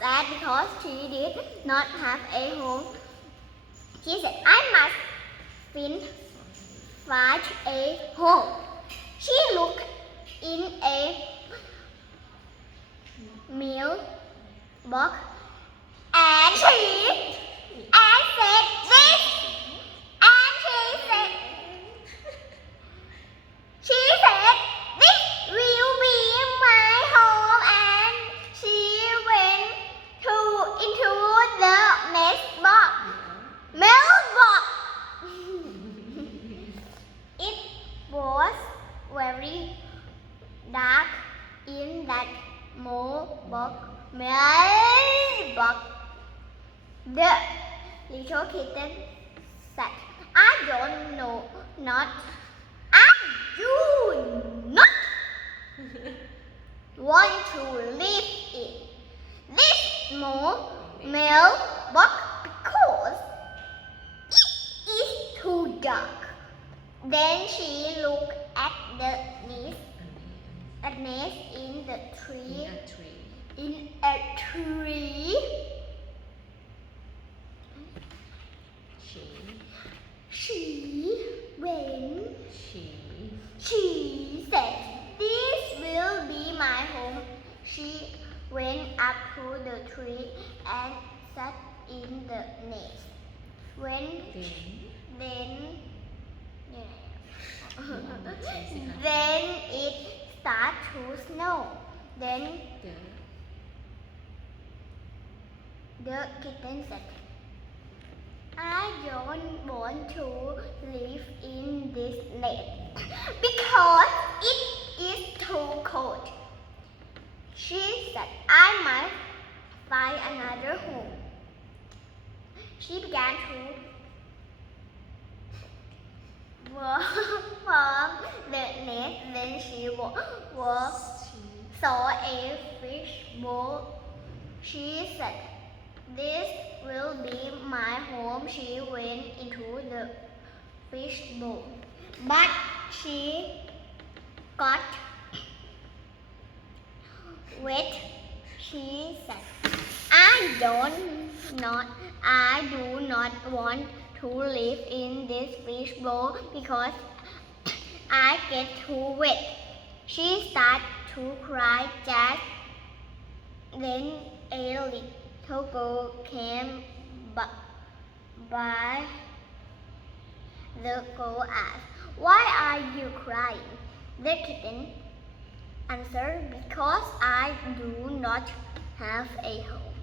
sad because she did not have a home. She said, I must find a home. She looked in a mailbox and said this. And she said, this will be my home. And she went into the mailbox. It was very dark in that mailbox. The little kitten said, I do not want to live in this mailbox because it is too dark. Then she looked at the nest in the tree. In a tree. She said, this will be my home. She went up to the tree and sat in the nest. Then it started to snow. Then the kitten said, I don't want to live in this nest because it is too cold. She said, I must find another home. She began to warm the nest. Then she saw a fish bowl. She said, this will be my home. She went into the fish bowl, but she got wet. She said, I do not want to live in this fish bowl because I get too wet. She started to cry. Just then a little girl came by. The girl asked, why are you crying? The kitten answered, because I do not have a home.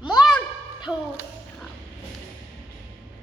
More to